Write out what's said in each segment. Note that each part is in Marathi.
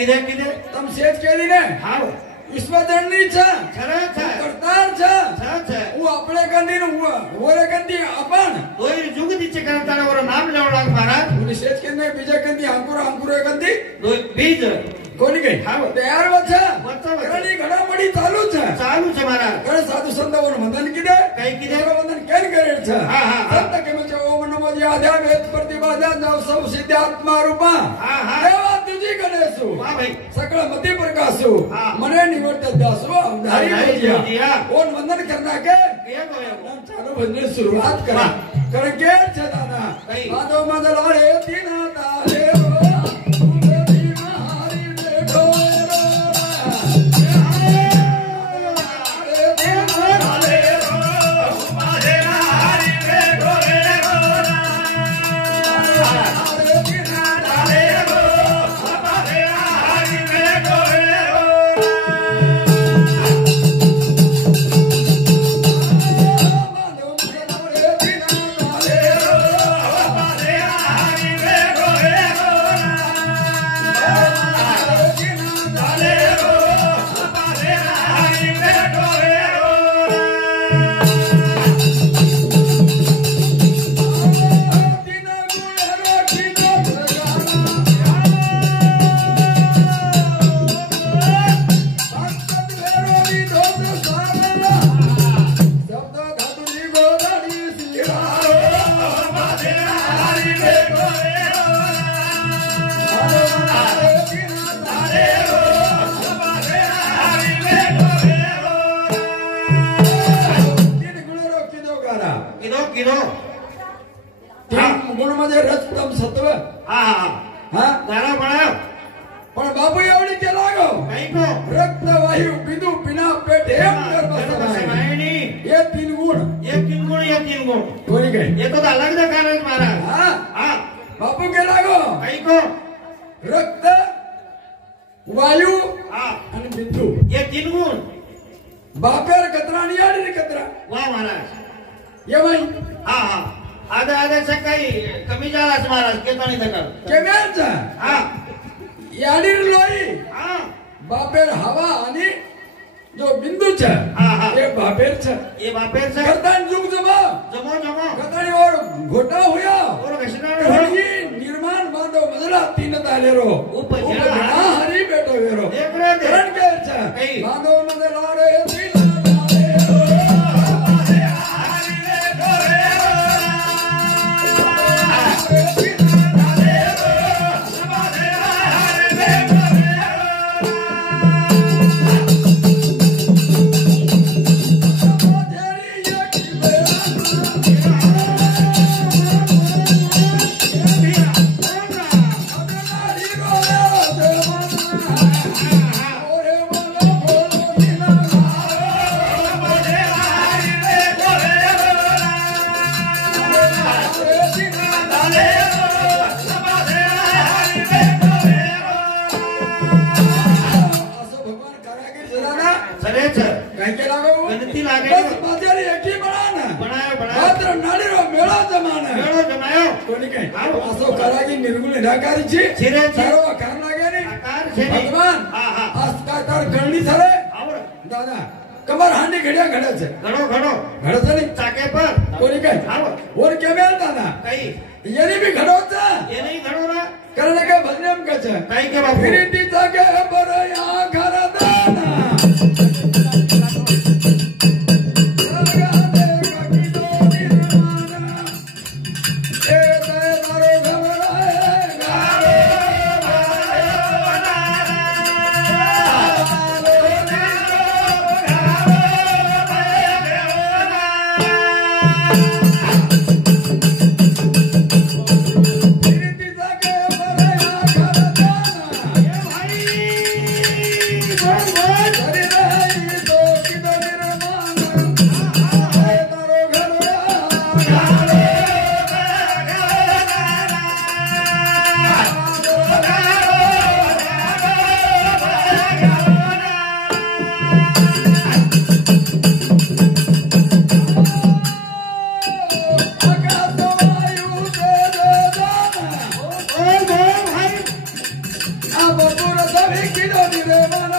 किदे किदे तम सेज केली ने हाव ईश्वरनी छ खरं छ करतार छ वो अपने कंदी न हुआ वरे कंदी अपन ओय जुगदीचे करतावर नाम लावला महाराज उनी सेज केने बीजे कंदी अंकुर कंदी बीज कोणी गई हाव तयार वचा करणी घडामोडी चालू छ महाराज करे साधू संतवर वंदन किदे काही किदे वंदन केन करे छ हा हा संत के मचे ओम नमो ज्याद्या वेद प्रतिपाद्या नव सब सिद्धात्मा रूपा हा हा देवा तुझी गणेशु वाह भाई सकळ मती प्रकाशु मने निवट दासो अवधारी जिया ओन वंदन करना के चालू भजन सुरुवात करा कारण के छ दादा माधव मदलाळे तीना ताले गुणमध्ये रजतम सत्व हा हा गाणं म्हणा पण बापू एवढी केला गो काही को रक्त वायू बिंदू पिना पेट हे तीन गुण कोणी काय येतो अलग कारण महाराज हा हा बापू केला गो काही को रक्त वायू हा आणि बिंदू हे 3 गुण बापेर कचरा आणि आडी कचरा वा महाराज ये बाई हा हा आधा सकाळी कमी झालाच महाराज केतानी तका केमेचा हा याडी लोई हा बापेर हवा आणि जो बिंदू छ ये बापेर छ ये बापेर छ करतान जुग जमा कतानी और घोटा होया और घसना निर्माण बांधो मजला तीन तालेरो उपजना हरी बेटो वेरो एक रे करण के छ बांधो मजला रे तीन दादा कमर हांडी घड्या घडायचं घडायचं नाही चाके पर कोणी काय वर केमेल दादा काही याने भी घडवचा याने घडवला कारण काय भजनम कच काही के बाबू फिरती चाके पर या घरा दाना भाई सभी किलो निर्माण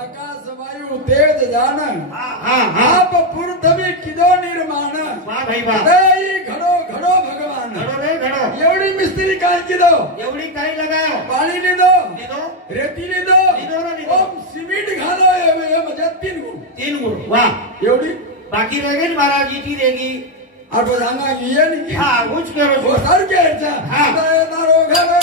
आकाश वायु तेज जान आप पृथ्वी किलो निर्माण वाह भाई वाह घडो घडो भगवान घडो रे घडो एवढी मिस्त्री काय किलो एवढी काही लगायो पाणी लिदो लिदो रेती लिदो लिदो ओम सिमेंट घालो म्हणजे 3 गुण 3 गुण वाह एवढी बाकी रह गई महाराज जी की रहेगी आपको सांगा ये नहीं हाँ कुछ करो वो सर के अच्छा हाँ। तारो घरो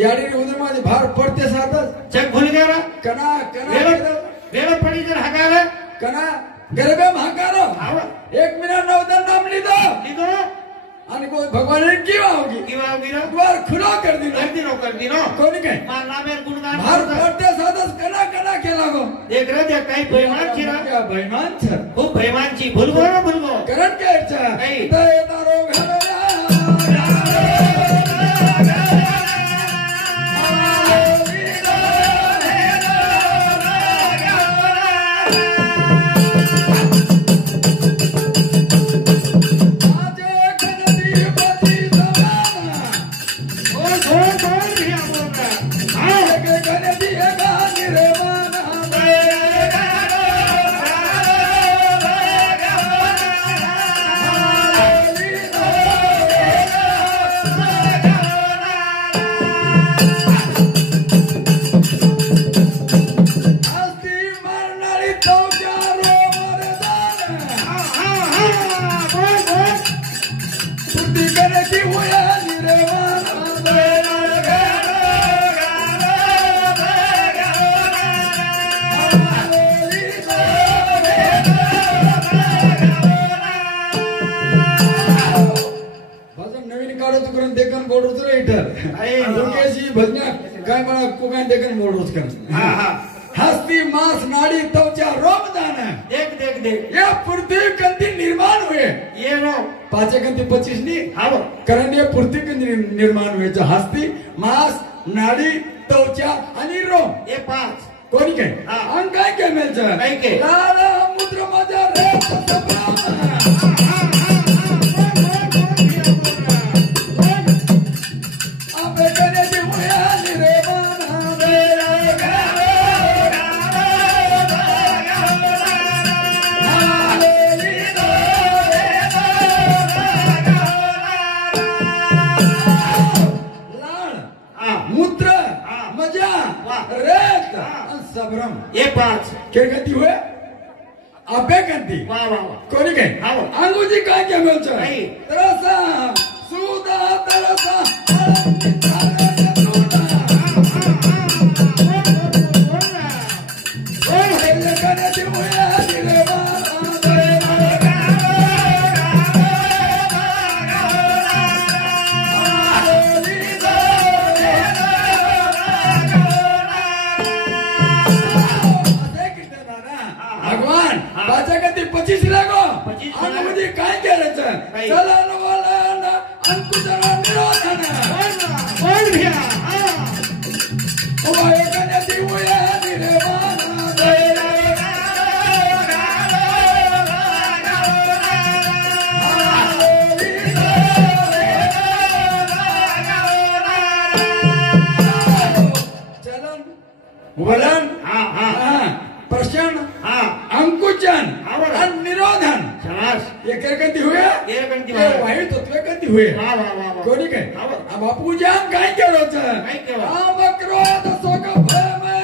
याडी उधर माझे भार पडते सातच चक भूल गया कना कना वेळ पडी जर हगार कना गरबे महाकारो आवा 1 मिनिट नवदन नाम लिदो लिदो आणि कोई भगवान ने की होगी द्वार खुला कर दिनो कोणी काय मार नामे गुणगान भार पडते सातच कना कना केला गो देख रे ते काही बेईमान छी ना क्या बेईमान छ खूप बेईमान छी भूलगो ना भूलगो करण के अच्छा काही ते तारो घरो काय मला कोकान देखन मोडोस कर हां हां हस्ती मांस नाड़ी त्वचा रोम दाना देख देख देख ये पृथ्वी कंती निर्माण हुए ये नो पाचे कंती 25 नी हां कारण ये पृथ्वी कंती निर्माण हुए जो हस्ती मांस नाड़ी त्वचा आणि रोम ये 5 कोणी काय अंग काय काय मेलचा काय के लाला मुद्र मजा रे सबरम ये 5 क्या कहती हुए अबे कहती वाह वाह वाह कोणी काय अंगुजी काय क्या बोलतो नाही तरसा सुदा तरसा काय करायचं चला नवाला अंकुशला निरोधन बोल भैया ओ एकाने दिवया निर्माण देरा चलन वलन हां हां प्रश्न अंकुचन और निरोधन ये क्या करती हुए वायु तत्व करती हुए कोणी काय बापू जाम काय केलं आम क्रोध शोक भय में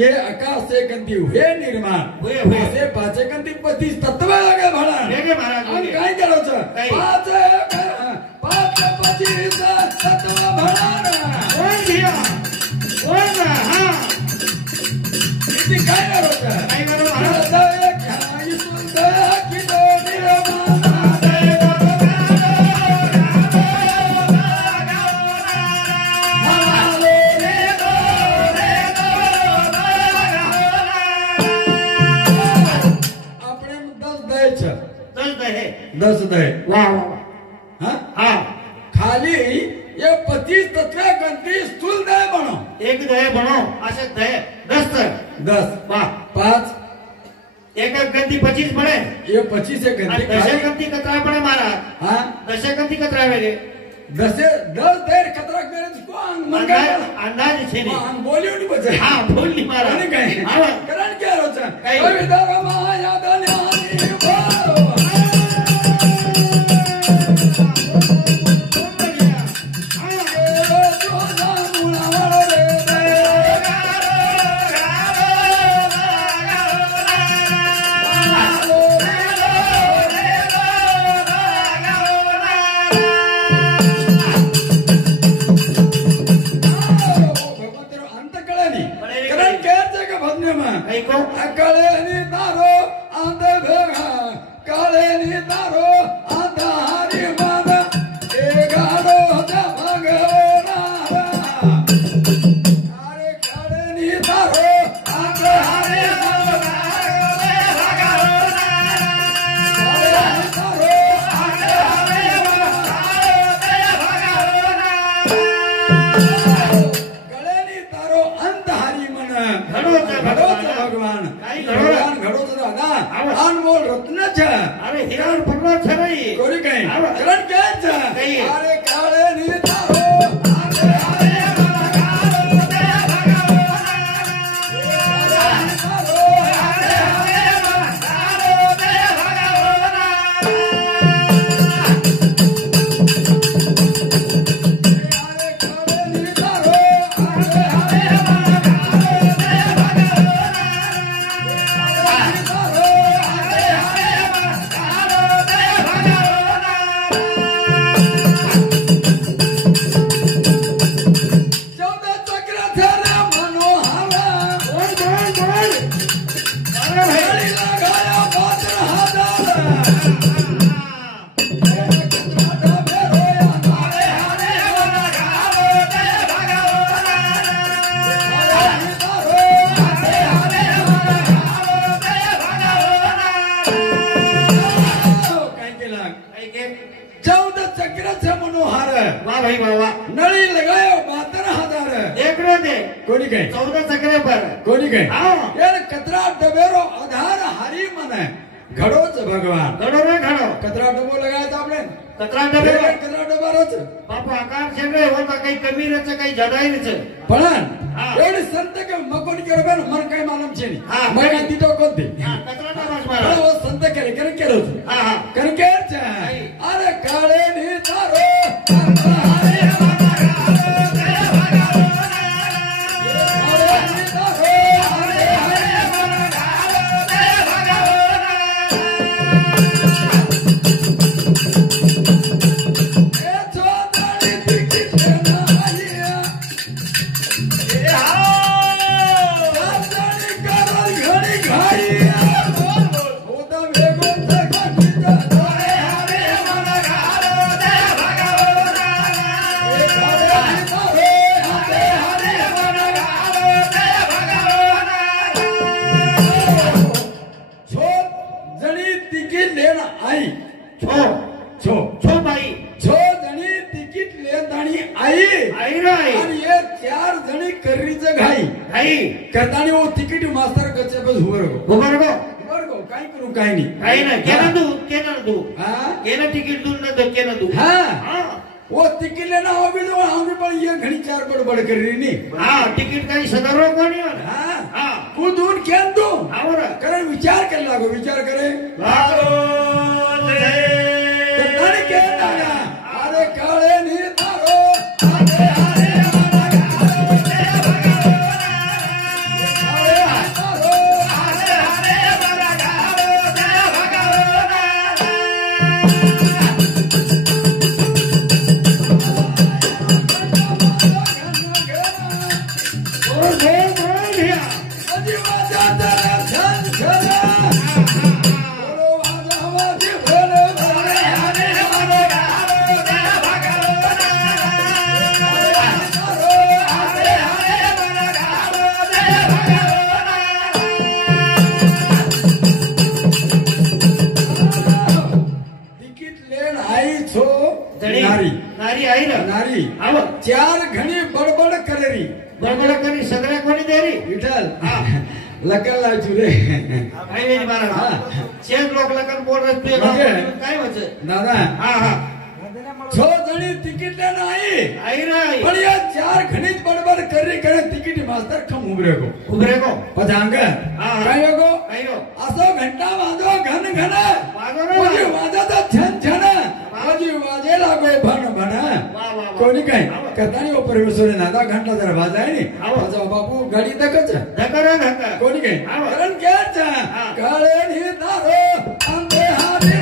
ये आकाश से गंदी हुए निर्माण हुए से पाचे गंदी 25 तत्व लगे भला लेके महाराज हम काय करो छ पाचे 25 तत्व भला कौन दिया कौन हां इतनी काय करो छ काय करो महाराज खाई सुंदर की दो निर्माण दस दे वाह हाँ हाँ खाली ये 25 तत्व गंती स्थूल दय बनो एक दय बनो असे दय 10 वाह 5 एक गंती 25 बने ये 25 से गंती दशे गंती कतरा बने मारा हाँ दशे गंती कतरा वेगे 10 देर कतरा मेरे को अंदाज छे नहीं हम बोलियो नहीं बचे हाँ बोल नहीं मारा नहीं कहीं हाँ करण क्या रोचा कहीं विदार माया दन्यानी वो अनमोल रत्न छ अरे हिरण फकड़ो छ रही कोरी कहीं करण क्या छ अरे काले नी तारो अरे अरे वाला कालो दे भगवान अरे अरे वाला कालो दे भगवान अरे काले नी तारो अरे अरे वाला कालो दे भगवान नली लगायो 72,000 एकड़े दे कोनी कहीं 14 चक्रे पर कोनी कहीं हाँ यार कतरा डबेरो आधार हरी मन घड़ो च भगवान घड़ो रे घड़ो कतरा डबो लगाया था आपने कतरा डबेरो कतरा डबा रोच बापू आकार छे रे होता काही कमी रे छ काही जडाई रे छ पण हाँ एवढी संत के मकोनी केरो बेन मन काही मालूम छे नी हाँ मैं दीतो कोती हाँ कतरा डबास मारा वो संत करे करे केरो हाँ हाँ करे के छ अरे काळे नी तारो अरे करतानी वो तिकीट मास्तर कच्चे बस हुवर गो काय करू काय नाही केना दू हां केना तिकीट दू न तो केना दू हां वो तिकीट लेना हो भी तो हम पर ये घड़ी चार बड़ कर रही नी हां तिकीट काही सदरो कोणी हां हां तू दूर केन दू और कारण विचार कर लागो विचार करे लागो करतानी के ना अरे काळे नी तारो अरे अरे छो नारी नारी आई ना नारी आव चार घणी बडबड करेरी बडबड करी सगळ्या कोणी देरी विठ्ठल लकल लावचू रे काय नाही महाराज चेक लोक लकन बोल रहे काय व्हायचं दादा हा हा छो जणी तिकीट लेना आई रे पण या चार घणीच बडबड करी करे तिकीट मास्तर खम उभरे को पजांग काय गो असो घंटा वाजो घन घन कोणी वाजता छन छन आजी वाजे लागो भन भन कोणी काय कथानी ओ परमेश्वरे नादा घंटा जरा वाजाय नी वाजो बापू गाडी धकच धकर धकर कोणी काय कारण केच काळे नी दारो अंधे हाते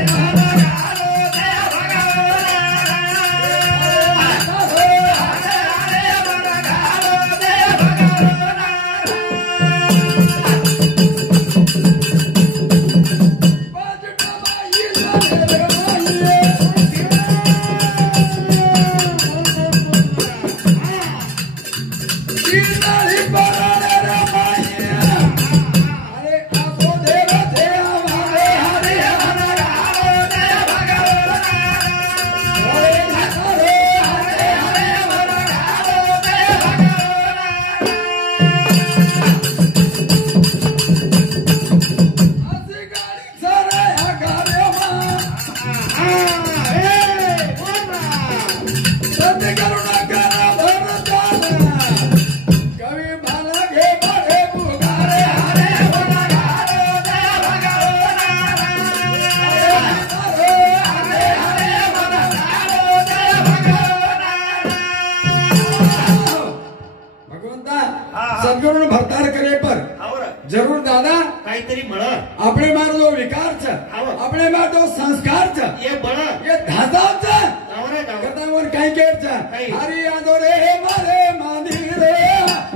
जरूर दादा काहीतरी बळ આપણે મારો જો વિકાર છે આપણે મારો જો સંસ્કાર છે એ બળ એ ધાધા છે આવરે જાવ કતાવર કાઈ કે છે હરી આદો રે મારે માની રે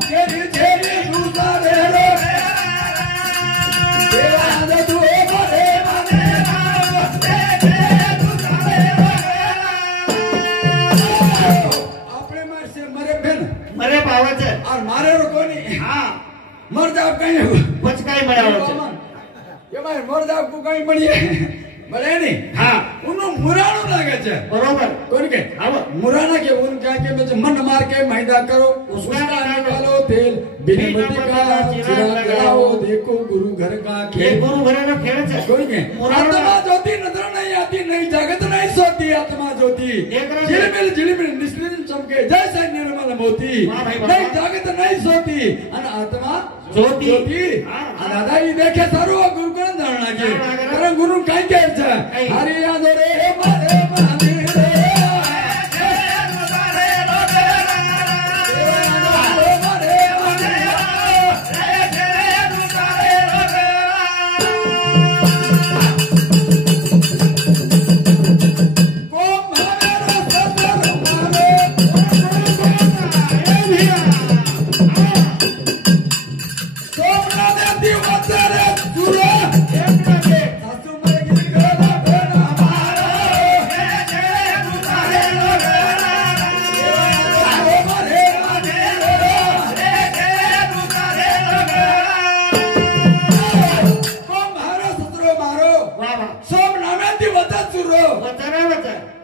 કેરી જેરી દુસા રે રે આદો તું મારે માને આપણે મારસે મરે બેન મરે પાવે છે और मारे रो कोनी हां मर जाओ कहीं कुछ कहीं मरावो छे ये भाई मर जाओ को कहीं मळीए मळे नहीं हां उनो मुराणो लागे छे बरोबर कोन के आव मुराना के उन क्या के में मन मार के मैदा करो उसका आने वालो तेल बिन मती का चिराग जलाओ देखो गुरु घर का खेल गुरु घर का खेल छे कोन के आत्मा ज्योति नजर नहीं आती नहीं जगत नहीं सोती आत्मा ज्योति झिलमिल निश्चित चमके जैसे निर्मल मोती नहीं जगत नहीं सोती अन आत्मा ज्योति दादा ये देखे सारो गुरु को धारणा के कारण गुरु काई के छे हरि याद रे मारे माने रे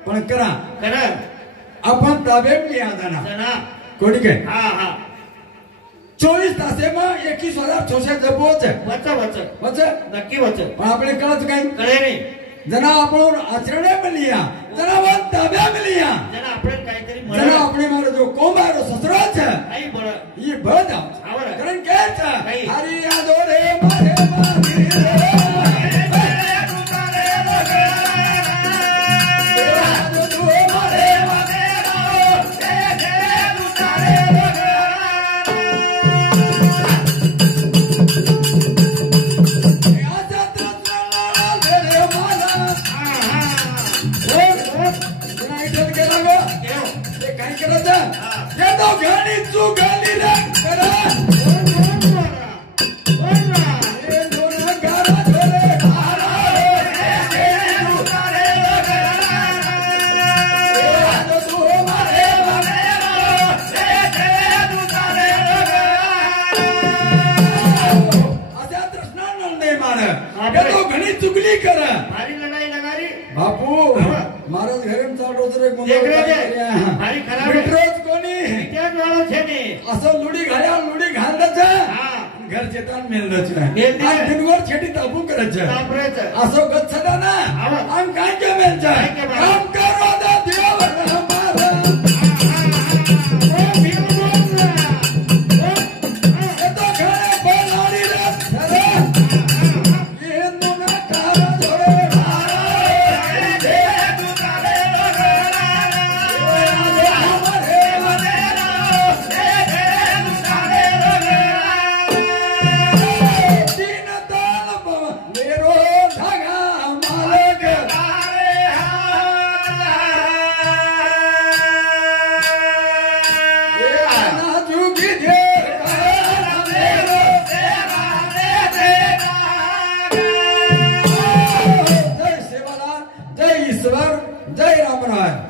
पण करा आपण ताब्यात लिया जाना कोणी काय हा हा 24 तासेમાં 21,600 जपो છે વચ્ચે નક્કી વચ્ચે પણ આપણે કળત કઈ કરે નહીં जना आपण आचरणे मिलिया जना वन ताब्या मिलिया जना આપણે કાઈતરી મળે जना આપણે મારો जो कोमारो ससरो છે આઈ બળ ઈ બળ આવરે કારણ કે છે હરી યાદો રે મારે મારી રે ये तो गानी तू गानी रे करा ये दोनों गारा छोरे हारा ये उतारे लगरा ये तो तू मारे मारे ये उतारे लगरा आजा कृष्ण ने मारे ये तो घणी चुगली करे मारी लड़ाई लगारी बापू महाराज घरे में दाटोच रे भारी खराब विट्रोच कोणी त्याच वाळो छे ने असं लुडी घाल्या लुडी घालदच घर चेतान मेलदच आणि दिनवर छेटी तापू करच असं गच्छदा ना आम काय के मेलचा काम करो दा देव हमारा जय राम राय।